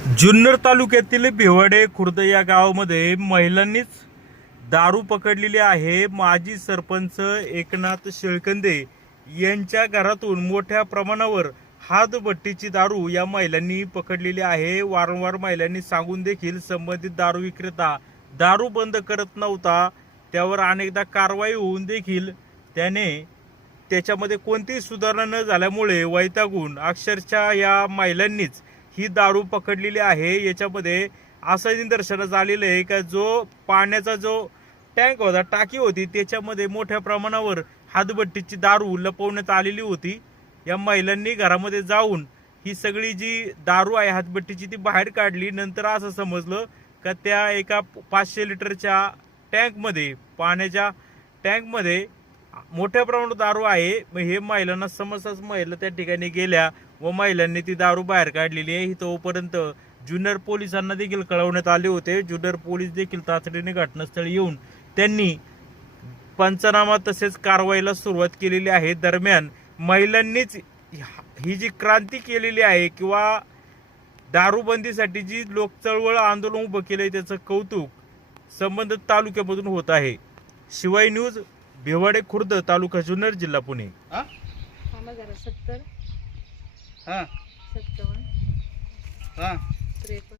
जुन्नर तालुक्यातील भिवडे खुर्द या गावामध्ये महिलांनीच दारू पकडलेली आहे। माजी सरपंच एकनाथ शेळकंदे यांच्या घरातून मोठ्या प्रमाणावर हातभट्टीची दारू या महिलांनी पकडलेली आहे। वारंवार महिलांनी सांगून देखील संबंधित दारू विक्रेता दारू बंद करत नव्हता। त्यावर अनेकदा कारवाई होऊन देखील त्याच्यामध्ये कोणतीही सुधारणा न झाल्यामुळे वैतागून अक्षरशः या महिलांनीच ही दारू पकडलेली आहे। याच्यामध्ये असं निदर्शनास झालेलं आहे की जो पाण्याचा जो टँक होता, टाकी होती, त्याच्यामध्ये मोठ्या प्रमाणावर हातभट्टीची दारू लपवण्यात आलेली होती। या महिलांनी घरामध्ये जाऊन ही सगळी जी दारू आहे हातभट्टीची ती बाहेर काढली। नंतर असं समजलं का त्या एका 500 लिटरच्या टँकमध्ये, पाण्याच्या टँकमध्ये मोठ्या प्रमाणात दारू आहे। हे महिलांना समजताच महिला त्या ठिकाणी गेल्या व महिलांनी ती दारू बाहेर काढलेली आहे। तोपर्यंत जुन्नर पोलिसांना देखील कळवण्यात आले होते। जुन्नर पोलीस देखील तातडीने घटनास्थळी येऊन त्यांनी पंचनामा तसेच कारवाईला सुरुवात केलेली आहे। दरम्यान महिलांनीच ही जी क्रांती केलेली आहे किंवा दारूबंदीसाठी जी लोक चळवळ आंदोलन उभं केलंय त्याचं कौतुक संबंधित तालुक्यामधून होत आहे। शिवाय न्यूज, भिवडे खुर्द, तालुका जुन्नर, जिल्हा पुणे। 70 हाँ 57 हाँ 53